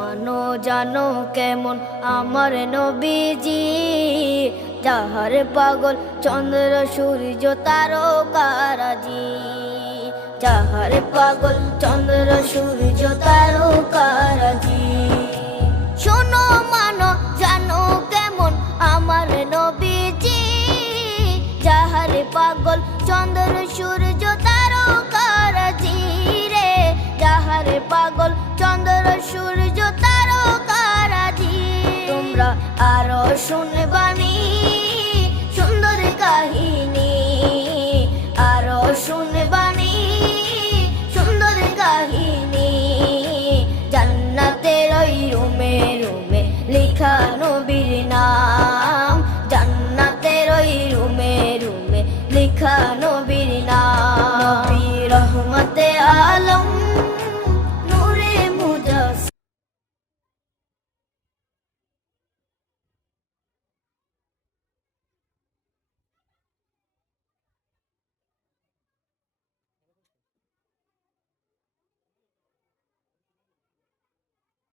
মানো জানো কেমন আমার নবীজি, যাহার পাগল চন্দ্র সূর্য তারকারাজি, যাহার পাগল চন্দ্র সূর্য তারকারাজি। শোনো মানো জানো কেমন আমার নবীজি, যাহার পাগল চন্দ্র সূর্য তারকারাজি রে, যাহার পাগল চন্দ্র সূর্য তারকারাজি। তোমরা আরো শুনে